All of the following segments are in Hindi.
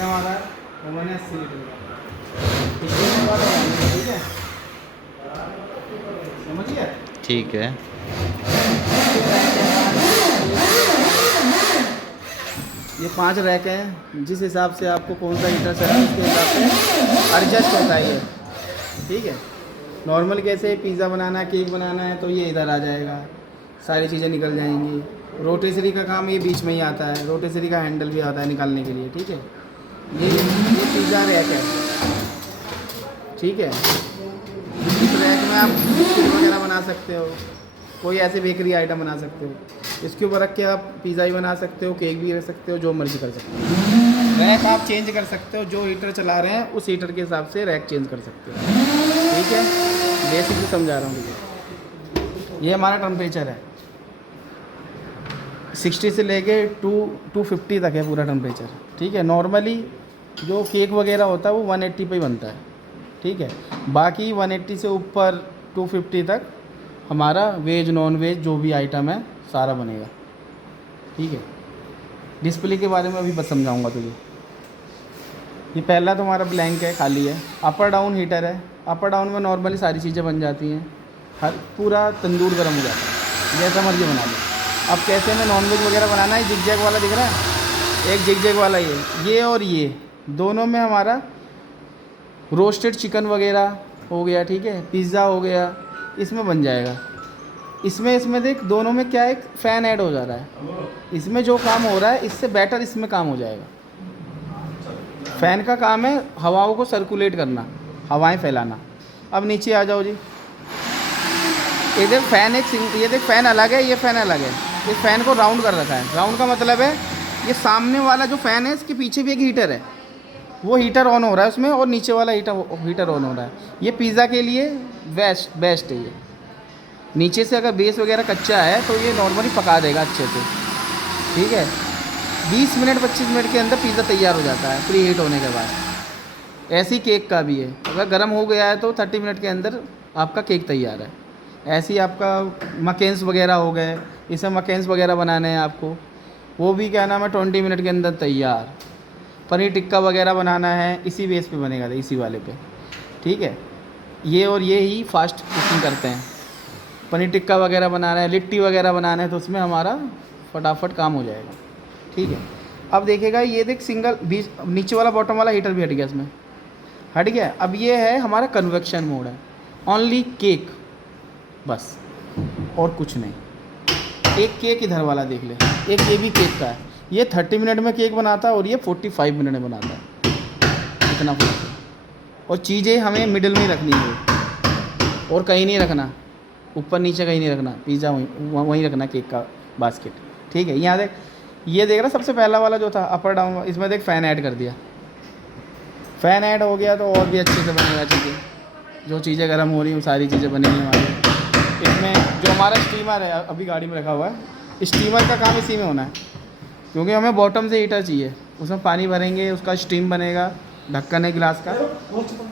ये हमारा ओवन है 80 लीटर का, इसमें वाला है, ठीक है, समझ गया। ठीक है। ये 5 रैक हैं, जिस हिसाब से आपको कौन सा हीटर चाहिए उसके हिसाब से एडजस्ट होता है ये, ठीक है। नॉर्मल कैसे पिज़्ज़ा बनाना है, केक बनाना है, तो ये इधर आ जाएगा, सारी चीज़ें निकल जाएंगी। रोटेसरी का काम ये बीच में ही आता है, रोटेसरी का हैंडल भी आता है निकालने के लिए, ठीक है। ये पिज़्ज़ा रैक है, ठीक है। इस रैक में आप बिस्किट वगैरह बना सकते हो, कोई ऐसे बेकरी आइटम बना सकते हो। इसके ऊपर रख के आप पिज़्ज़ा भी बना सकते हो, केक भी रख सकते हो, जो मर्ज़ी कर सकते हो। रैक आप चेंज कर सकते हो, जो हीटर चला रहे हैं उस हीटर के हिसाब से रैक चेंज कर सकते हो, ठीक है। बेसिक भी समझा रहा हूँ भैया। ये हमारा टेम्परेचर है 60 से लेके 250 तक है पूरा टेम्परेचर, ठीक है। नॉर्मली जो केक वगैरह होता है वो 180 पे ही बनता है, ठीक है। बाकी 180 से ऊपर 250 तक हमारा वेज नॉन वेज जो भी आइटम है सारा बनेगा, ठीक है। डिस्प्ले के बारे में अभी बस समझाऊंगा तुझे। ये पहला तुम्हारा ब्लैंक है, खाली है। अपर डाउन हीटर है, अपर डाउन में नॉर्मली सारी चीज़ें बन जाती हैं, हर पूरा तंदूर गर्म हो जाता है, जैसा मर्जी बना लो। अब कैसे में नॉनवेज वगैरह बनाना है, जिग जैग वाला दिख रहा है, एक जिग जैग वाला ये और ये दोनों में हमारा रोस्टेड चिकन वगैरह हो गया, ठीक है, पिज़्ज़ा हो गया, इसमें बन जाएगा। इसमें देख, दोनों में क्या एक फ़ैन ऐड हो जा रहा है, इसमें जो काम हो रहा है इससे बेटर इसमें काम हो जाएगा। फ़ैन का काम है हवाओं को सर्कुलेट करना, हवाएं फैलाना। अब नीचे आ जाओ जी, ये देख फ़ैन ये देख फ़ैन अलग है, ये फ़ैन अलग है। इस फ़ैन को राउंड कर रखा है, राउंड का मतलब है ये सामने वाला जो फ़ैन है इसके पीछे भी एक हीटर है, वो हीटर ऑन हो रहा है उसमें, और नीचे वाला हीटर ऑन हो रहा है। ये पिज़्ज़ा के लिए बेस्ट है ये। नीचे से अगर बेस वगैरह कच्चा है तो ये नॉर्मली पका देगा अच्छे से, ठीक है। 20 मिनट 25 मिनट के अंदर पिज़्ज़ा तैयार हो जाता है प्री हीट होने के बाद। ऐसे ही केक का भी है, अगर गर्म हो गया है तो 30 मिनट के अंदर आपका केक तैयार है। ऐसे ही आपका मकेन्स वगैरह हो गए, इसमें मकेन्स वगैरह बनाने हैं आपको, वो भी क्या नाम है 20 मिनट के अंदर तैयार। पनीर टिक्का वगैरह बनाना है, इसी बेस पे बनेगा, इसी वाले पे, ठीक है। ये और ये ही फास्ट कुकिंग करते हैं। पनीर टिक्का वगैरह बनाना है, लिट्टी वगैरह बनाना है, तो उसमें हमारा फटाफट काम हो जाएगा, ठीक है। अब देखेगा ये देख सिंगल बीच नीचे वाला बॉटम वाला हीटर भी हट गया, इसमें हट गया। अब ये है हमारा कन्वेक्शन मोड है, ओनली केक बस और कुछ नहीं। एक केक इधर वाला देख ले, एक ये भी केक का है, ये 30 मिनट में केक बनाता है और ये 45 मिनट में बनाता है, इतना फर्क है। और चीज़ें हमें मिडिल में ही रखनी है और कहीं नहीं रखना, ऊपर नीचे कहीं नहीं रखना, पिज़्ज़ा वहीं रखना केक का बास्केट, ठीक है। यहाँ देख, ये देख रहा सबसे पहला वाला जो था अपर डाउन, इसमें देख फ़ैन ऐड कर दिया, फ़ैन ऐड हो गया तो और भी अच्छे से बनेगा चीज़ें। जो चीज़ें गर्म हो रही हैं सारी चीज़ें बनेंगी हमारी। इसमें जो हमारा स्टीमर है अभी गाड़ी में रखा हुआ है, स्टीमर का काम इसी में होना है, क्योंकि हमें बॉटम से हीटर चाहिए, उसमें पानी भरेंगे, उसका स्टीम बनेगा, ढक्कन है गिलास का,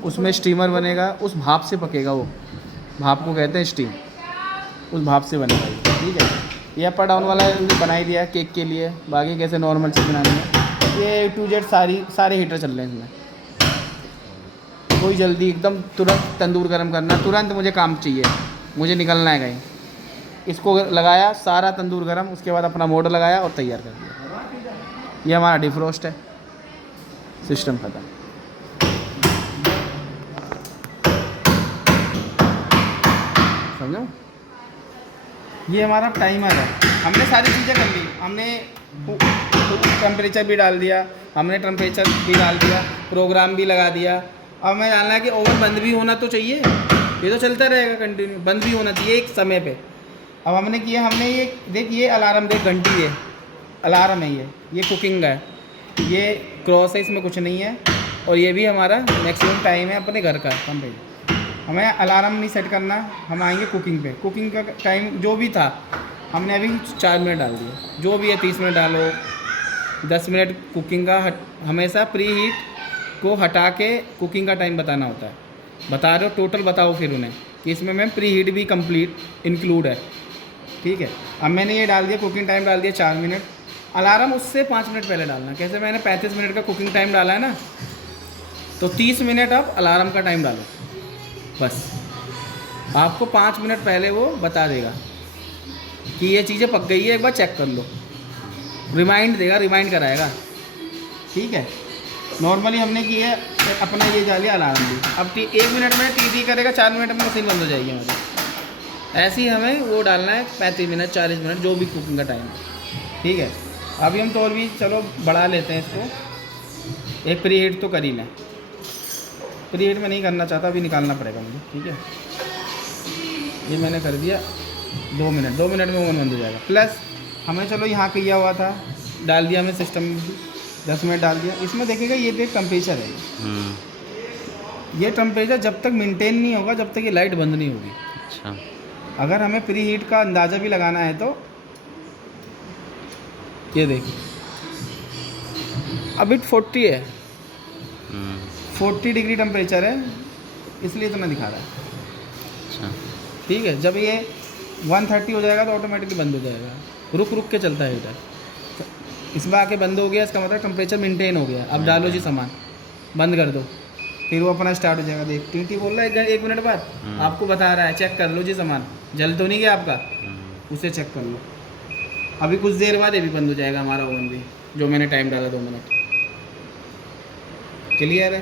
उसमें स्टीमर बनेगा, उस भाप से पकेगा, वो भाप को कहते हैं स्टीम, उस भाप से बनेगा ये, ठीक है। ये अपर डाउन वाला बना ही दिया है केक के लिए, बाकी कैसे नॉर्मल चीज़ बनानी है। ये A to Z सारे हीटर चल रहे हैं इसमें, कोई जल्दी एकदम तुरंत तंदूर गर्म करना, तुरंत मुझे काम चाहिए, मुझे निकलना है कहीं, इसको लगाया सारा तंदूर गर्म, उसके बाद अपना मोटर लगाया और तैयार कर दिया। ये हमारा डिफ्रोस्ट है, सिस्टम खत्म। समझो, ये हमारा टाइमर है। हमने सारी चीज़ें कर ली, हमने टेम्परेचर भी डाल दिया, हमने टेम्परेचर भी डाल दिया, प्रोग्राम भी लगा दिया। अब हमें जानना है कि ओवन बंद भी होना तो चाहिए, ये तो चलता रहेगा कंटिन्यू, बंद भी होना चाहिए एक समय पे। अब हमने किया, हमने ये देख, ये अलार्म देख, घंटी है, अलार्म है, ये कुकिंग का है, ये क्रॉस है, इसमें कुछ नहीं है, और ये भी हमारा मैक्सिमम टाइम है अपने घर का कम पे। हमें अलार्म नहीं सेट करना, हम आएंगे कुकिंग पे। कुकिंग का टाइम जो भी था हमने अभी 4 मिनट डाल दिया, जो भी है 30 मिनट डालो, 10 मिनट कुकिंग का हमेशा प्री हीट को हटा के कुकिंग का टाइम बताना होता है। बता रहे हो टोटल, बताओ फिर उन्हें कि इसमें मैम प्री हीट भी कंप्लीट इंक्लूड है, ठीक है। अब मैंने ये डाल दिया, कुकिंग टाइम डाल दिया 4 मिनट, अलार्म उससे 5 मिनट पहले डालना। कैसे, मैंने 35 मिनट का कुकिंग टाइम डाला है ना, तो 30 मिनट आप अलार्म का टाइम डालो बस। आपको 5 मिनट पहले वो बता देगा कि ये चीज़ें पक गई है, एक बार चेक कर लो। रिमाइंड देगा, रिमाइंड कराएगा, ठीक है। नॉर्मली हमने किया अपना ये डालिए अलार्म भी। अब 1 मिनट में टी करेगा, 4 मिनट में मशीन बंद हो जाएगी हमारी। ऐसे ही हमें वो डालना है 35 मिनट 40 मिनट जो भी कुकिंग का टाइम है, ठीक है। अभी हम तो और भी चलो बढ़ा लेते हैं इसको। एक प्री हीट तो कर ही लें, प्री हीट में नहीं करना चाहता, अभी निकालना पड़ेगा मुझे, ठीक है। ये मैंने कर दिया 2 मिनट, 2 मिनट में ओवन बंद हो जाएगा। प्लस हमें चलो यहाँ किया हुआ था, डाल दिया हमें सिस्टम में भी 10 मिनट डाल दिया। इसमें देखेगा ये देख टेम्परेचर है, ये टेम्परेचर जब तक मेंटेन नहीं होगा जब तक ये लाइट बंद नहीं होगी। अच्छा, अगर हमें प्री हीट का अंदाज़ा भी लगाना है तो ये देखिए अभी 40 है, 40 डिग्री टेम्परेचर है, इसलिए इतना दिखा रहा है। अच्छा, ठीक है, जब ये 130 हो जाएगा तो ऑटोमेटिकली बंद हो जाएगा। रुक रुक के चलता है हीटर। इसमें आके बंद हो गया, इसका मतलब टेम्परेचर मेंटेन हो गया। अब डालो जी सामान, बंद कर दो, फिर वो अपना स्टार्ट हो जाएगा। देख टी बोल रहा है 1 मिनट बाद आपको बता रहा है, चेक कर लो जी सामान जल तो नहीं गया आपका, उसे चेक कर लो। अभी कुछ देर बाद ये भी बंद हो जाएगा हमारा ओवन भी, जो मैंने टाइम डाला 2 मिनट। क्लियर है।